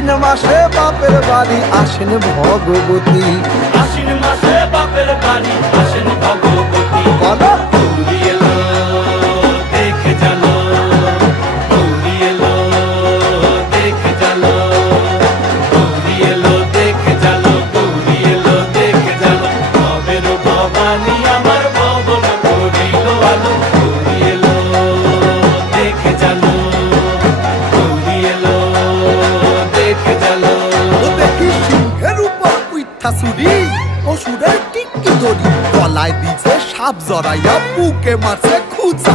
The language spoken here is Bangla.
আশ্বিন মাসে বাপের বাড়ি আসেন ভগবতী। আশ্বিন মাসে বাপের বাড়ি আসেন ভগবতী। বলো গৌরী এলো দেখে জানো, গৌরী এলো দেখে জানো, গৌরী এলো দেখে জানো, গৌরী এলো দেখে জানো। ভবের ভবানী আমার ভবন করিল আলো। গৌরী এলো দেখে জানো, গৌরী এলো দেখে জানো। ও দেখি সিংহের উপর উইঠা চুরি, অসুরের টিকি ধরি, গলায় দিছে সাপ জড়াইয়া বুকে মারছে খুঁচা।